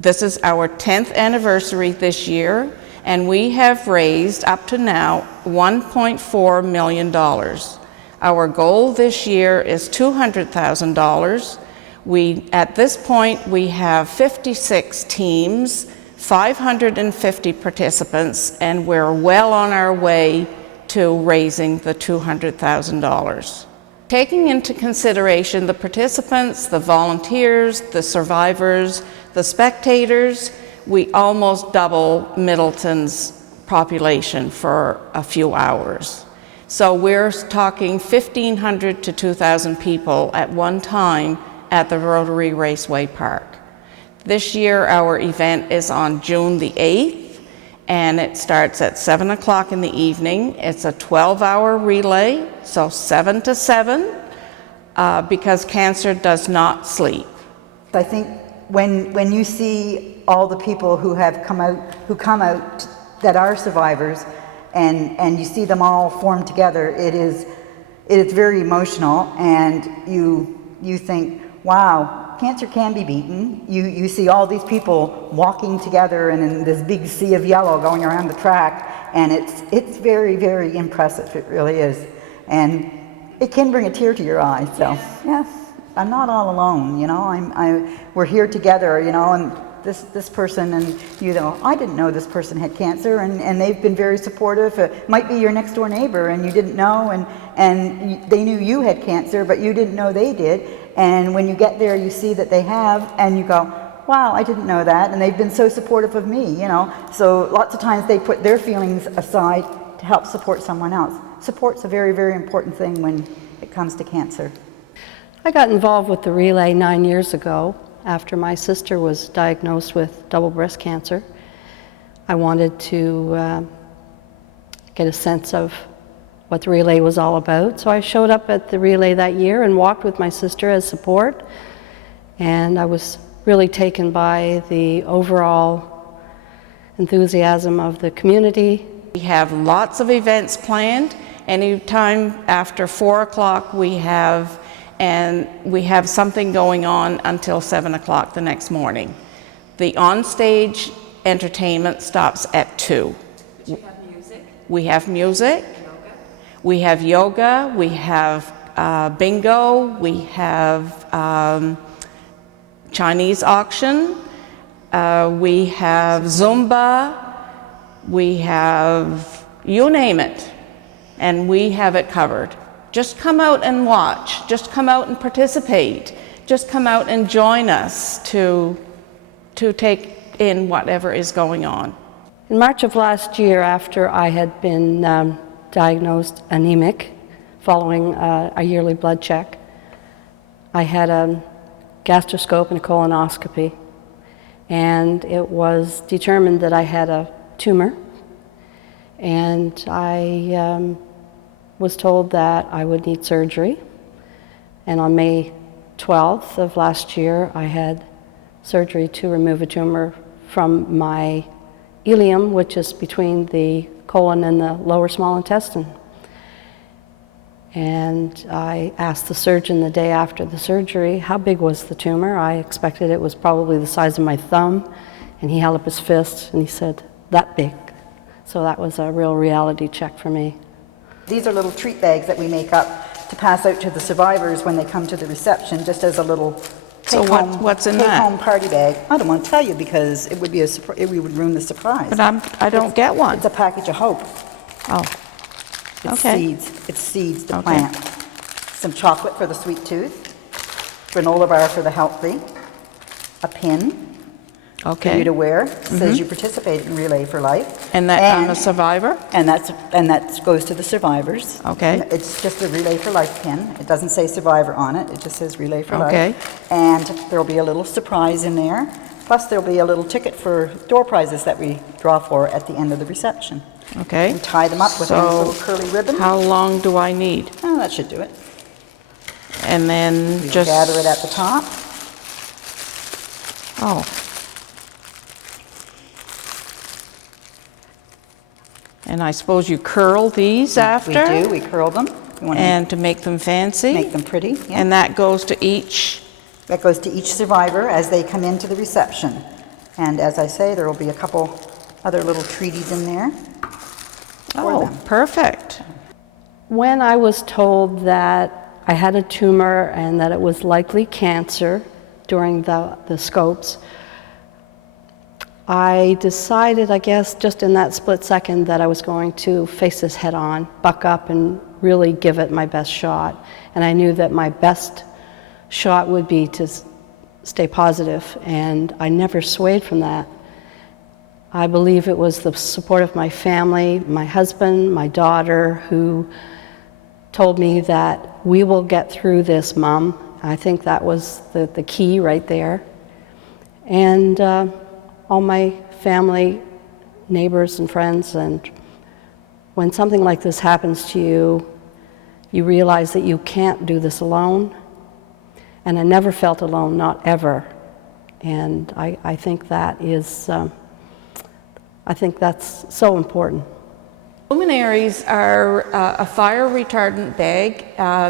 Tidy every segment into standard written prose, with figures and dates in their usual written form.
This is our 10th anniversary this year, and we have raised up to now $1.4 million. Our goal this year is $200,000. At this point, we have 56 teams, 550 participants, and we're well on our way to raising the $200,000. Taking into consideration the participants, the volunteers, the survivors, the spectators, we almost double Middleton's population for a few hours. So we're talking 1,500 to 2,000 people at one time at the Rotary Raceway Park. This year our event is on June the 8th, and it starts at 7 o'clock in the evening. It's a 12-hour relay, so 7 to 7, because cancer does not sleep. I think when you see all the people who come out that are survivors, and you see them all formed together, it is very emotional, and you think, wow, cancer can be beaten. You see all these people walking together and in this big sea of yellow going around the track, and it's very, very impressive. It really is, and it can bring a tear to your eye. So yeah, I'm not all alone. You know, we're here together. You know, and this person, and you know, I didn't know this person had cancer, and they've been very supportive. It might be your next door neighbor, and you didn't know, and they knew you had cancer, but you didn't know they did. And when you get there, you see that they have, and you go, wow, I didn't know that. And they've been so supportive of me, you know. So lots of times they put their feelings aside to help support someone else. Support's a very, very important thing when it comes to cancer. I got involved with the relay 9 years ago after my sister was diagnosed with double breast cancer. I wanted to get a sense of what the relay was all about. So I showed up at the relay that year and walked with my sister as support. And I was really taken by the overall enthusiasm of the community. We have lots of events planned. Anytime after 4 o'clock we have something going on until 7 o'clock the next morning. The on-stage entertainment stops at 2. But you have music? We have music. We have yoga, we have bingo, we have Chinese auction, we have Zumba, we have, you name it, and we have it covered. Just come out and watch, just come out and participate, just come out and join us to take in whatever is going on. In March of last year, after I had been diagnosed anemic following a yearly blood check, I had a gastroscope and a colonoscopy, and it was determined that I had a tumor, and I was told that I would need surgery. And on May 12th of last year, I had surgery to remove a tumor from my ileum, which is between the colon and the lower small intestine. And I asked the surgeon the day after the surgery, how big was the tumor? I expected it was probably the size of my thumb, and he held up his fist and he said, that big. So that was a real reality check for me. These are little treat bags that we make up to pass out to the survivors when they come to the reception, just as a little what's in that? Take-home party bag. I don't want to tell you because it would be it would ruin the surprise. But I don't get one. It's a package of hope. Oh, It's okay. seeds. It's seeds to Okay. plant. Some chocolate for the sweet tooth, granola bar for the healthy, a pin for Okay. you to wear. Says you participated in Relay for Life. And that I'm a survivor? And that goes to the survivors. Okay. It's just a Relay for Life pin. It doesn't say survivor on it. It just says Relay for Okay. Life. And there'll be a little surprise in there. Plus there'll be a little ticket for door prizes that we draw for at the end of the reception. Okay. We tie them up with a nice little curly ribbon. How long do I need? Oh, that should do it. And then You just... gather it at the top. Oh. And I suppose you curl these after? We do. We curl them. We want And to make them fancy? to make them pretty. Yeah. And that goes to each? That goes to each survivor as they come into the reception. And as I say, there will be a couple other little treaties in there for Oh, them. perfect. When I was told that I had a tumor and that it was likely cancer during the scopes, I decided, I guess, just in that split second that I was going to face this head on, buck up and really give it my best shot. And I knew that my best shot would be to stay positive, and I never swayed from that. I believe it was the support of my family, my husband, my daughter, who told me that we will get through this, Mom. I think that was the key right there. And all my family, neighbors and friends, and when something like this happens to you, you realize that you can't do this alone. And I never felt alone, not ever. And I think that is, I think that's so important. Luminaries are a fire retardant bag.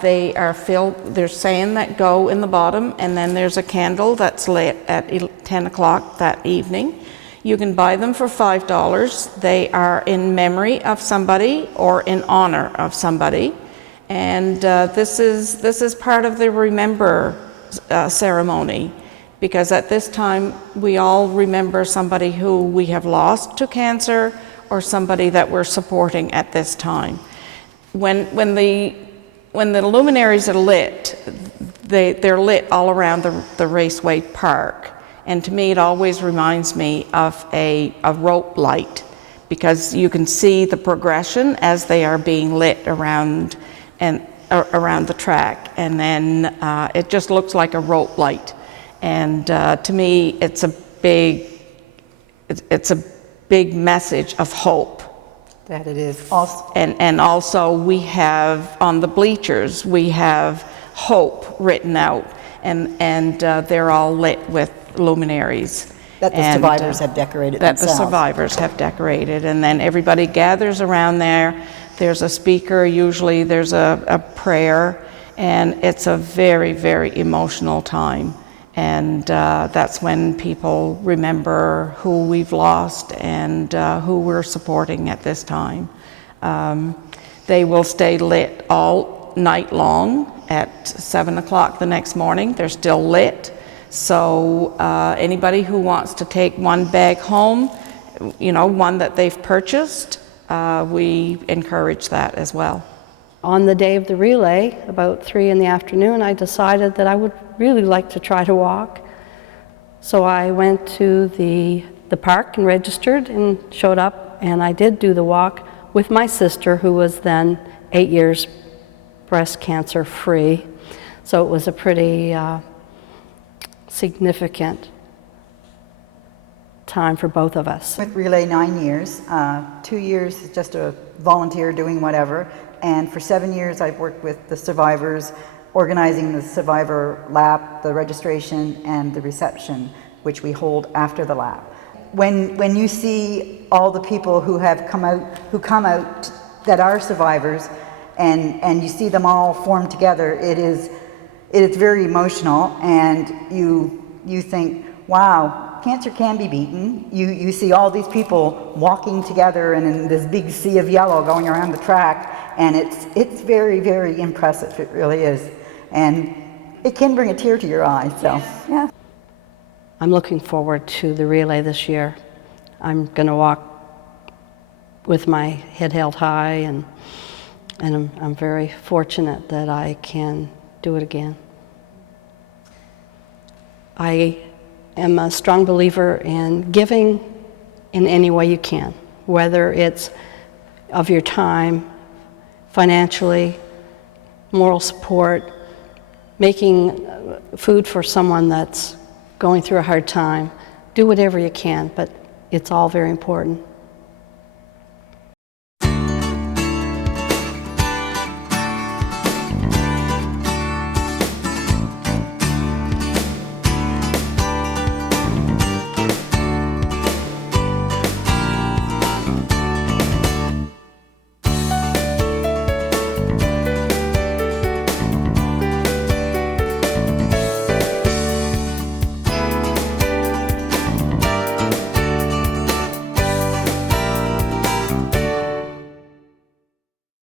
They are filled, there's sand that go in the bottom, and then there's a candle that's lit at 10 o'clock that evening. You can buy them for $5. They are in memory of somebody or in honor of somebody. And this is part of the remember ceremony, because at this time we all remember somebody who we have lost to cancer or somebody that we're supporting at this time. When the luminaries are lit, they're lit all around the Raceway Park. And to me, it always reminds me of a rope light, because you can see the progression as they are being lit around the track, and then it just looks like a rope light. And to me, it's a big message of hope. That it is. Also, And also we have on the bleachers, we have hope written out, and they're all lit with luminaries. that the survivors have decorated That themselves. the survivors have decorated. And then everybody gathers around there. There's a speaker, usually there's a prayer, and it's a very, very emotional time. And that's when people remember who we've lost and who we're supporting at this time. They will stay lit all night long. At 7 o'clock the next morning, they're still lit. So anybody who wants to take one bag home, one that they've purchased, we encourage that as well. On the day of the relay, about 3 in the afternoon, I decided that I would really like to try to walk. So I went to the park and registered and showed up, and I did do the walk with my sister, who was then 8 years breast cancer free. So it was a pretty significant time for both of us. With Relay 9 years, 2 years just a volunteer doing whatever, and for 7 years I've worked with the survivors, organizing the survivor lap, the registration, and the reception, which we hold after the lap. When you see all the people who come out that are survivors, and you see them all formed together, it is very emotional, and you think, wow, cancer can be beaten. You see all these people walking together and in this big sea of yellow going around the track, and it's very, very impressive. It really is. And it can bring a tear to your eye, so, yeah. I'm looking forward to the relay this year. I'm going to walk with my head held high, and I'm very fortunate that I can do it again. I am a strong believer in giving in any way you can, whether it's of your time, financially, moral support, making food for someone that's going through a hard time. Do whatever you can, but it's all very important.